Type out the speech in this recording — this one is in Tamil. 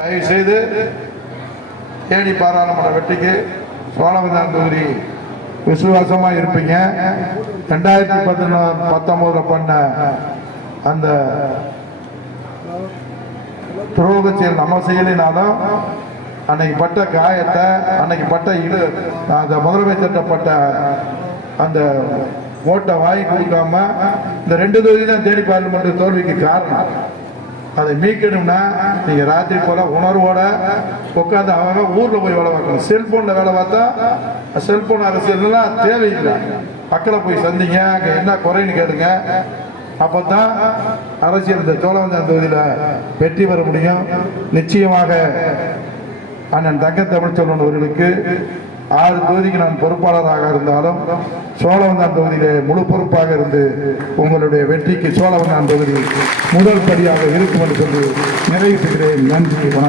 தயவு செய்து தேனி பாராளுமன்ற வெற்றிக்கு சோழவந்தான் தொகுதி விசுவாசமா இருப்பீங்க. 2019 பண்ண அந்த துரோக செயல் நம்ம செய்யலினாலும் அன்னைக்கு பட்ட காயத்தை, அன்னைக்கு பட்ட அந்த முதலமைச்சர் பட்ட அந்த ஓட்டை வாங்கி கொடுக்காம இந்த 2 தொகுதி தான் தேனி பார்லிமெண்ட் தோல்விக்கு காரணம். அதை மீட்கணும்னா நீங்க ராத்திரி போல உணர்வோட உட்காந்து அவங்க ஊர்ல போய் வேலை பார்க்கணும். செல்போன்ல வேலை பார்த்தா செல்போன் அரசியல்லாம் தேவையில்லை. மக்களை போய் சந்திங்க, அங்க என்ன குறைன்னு கேளுங்க. அப்பதான் அரசியல் இந்த சோழவந்தான் தொகுதியில வெற்றி பெற முடியும். நிச்சயமாக அண்ணன் தங்க தமிழ்ச்செல்வன் அவர்களுக்கு 6 தொகுதிக்கு நான் பொறுப்பாளராக இருந்தாலும் சோழவந்தான் தொகுதியிலே முழு பொறுப்பாக இருந்து உங்களுடைய வெற்றிக்கு சோழவந்தான் தொகுதி முதல் படியாக இருக்கும் என்று சொல்லி நிறைவு செய்கிறேன். நன்றி.